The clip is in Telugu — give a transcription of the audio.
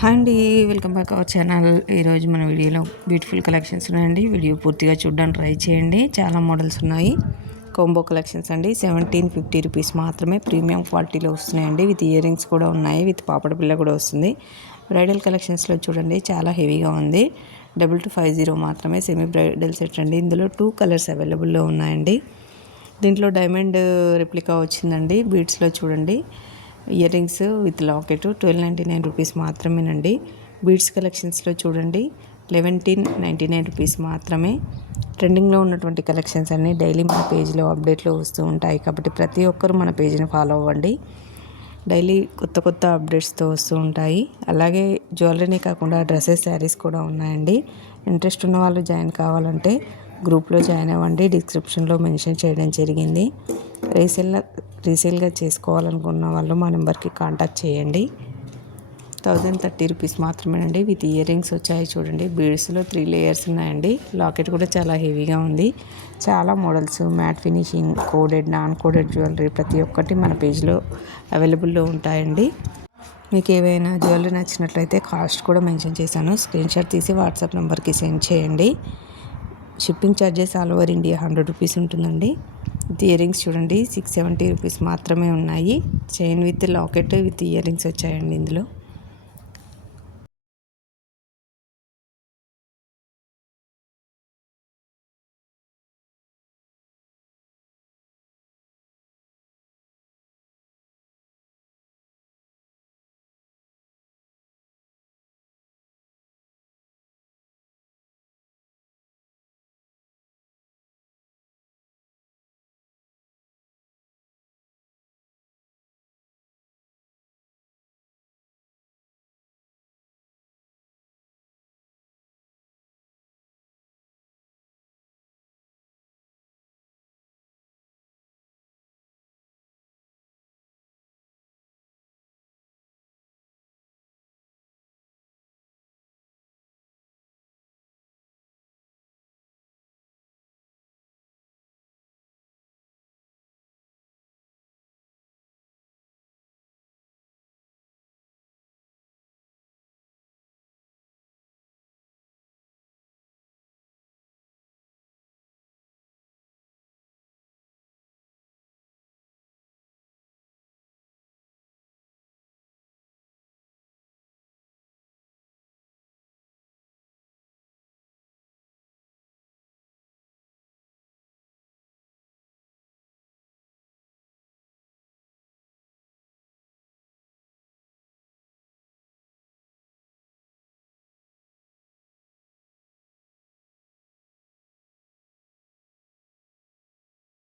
హాయ్ అండి, వెల్కమ్ బ్యాక్ అవర్ ఛానల్. ఈరోజు మన వీడియోలో బ్యూటిఫుల్ కలెక్షన్స్ ఉన్నాయండి. వీడియో పూర్తిగా చూడడానికి ట్రై చేయండి. చాలా మోడల్స్ ఉన్నాయి. కాంబో కలెక్షన్స్ అండి. 1750 రూపీస్ మాత్రమే. ప్రీమియం క్వాలిటీలో వస్తున్నాయండి. విత్ ఇయర్ రింగ్స్ కూడా ఉన్నాయి. విత్ పాపడ పిల్ల కూడా వస్తుంది. బ్రైడల్ కలెక్షన్స్లో చూడండి, చాలా హెవీగా ఉంది. 2250 మాత్రమే. సెమీ బ్రైడల్ సెట్ అండి. ఇందులో 2 కలర్స్ అవైలబుల్లో ఉన్నాయండి. దీంట్లో డైమండ్ రెప్లికా వచ్చిందండి. బీడ్స్లో చూడండి, earrings with locket 1299 rupees మాత్రమేనండి. బీడ్స్ కలెక్షన్స్లో చూడండి, 1199 రూపీస్ మాత్రమే. ట్రెండింగ్లో ఉన్నటువంటి కలెక్షన్స్ అన్నీ డైలీ మన పేజ్లో అప్డేట్లో వస్తూ ఉంటాయి కాబట్టి ప్రతి ఒక్కరూ మన పేజ్ని ఫాలో అవ్వండి. డైలీ కొత్త కొత్త అప్డేట్స్తో వస్తూ ఉంటాయి. అలాగే జ్యువెలరీనే కాకుండా డ్రెస్సెస్, శారీస్ కూడా ఉన్నాయండి. ఇంట్రెస్ట్ ఉన్న వాళ్ళు జాయిన్ కావాలంటే గ్రూప్లో జాయిన్ అవ్వండి. డిస్క్రిప్షన్లో మెన్షన్ చేయడం జరిగింది. రీసేల్గా చేసుకోవాలనుకున్న వాళ్ళు మా నెంబర్కి కాంటాక్ట్ చేయండి. 1030 రూపీస్ మాత్రమేనండి. విత్ ఇయర్ రింగ్స్ వచ్చాయి చూడండి. బీడ్స్లో 3 లేయర్స్ ఉన్నాయండి. లాకెట్ కూడా చాలా హెవీగా ఉంది. చాలా models, matte finishing, coded, non coded jewellery ప్రతి ఒక్కటి మన పేజ్లో అవైలబుల్లో ఉంటాయండి. మీకు ఏవైనా జ్యువెలరీ నచ్చినట్లయితే కాస్ట్ కూడా మెన్షన్ చేశాను. స్క్రీన్ షాట్ తీసి వాట్సాప్ నెంబర్కి సెండ్ చేయండి. Shipping charges all over India 100 rupees ఉంటుందండి. ఇయర్ రింగ్స్ చూడండి, 670 రూపీస్ మాత్రమే ఉన్నాయి. Chain with locket with ear rings వచ్చాయండి ఇందులో.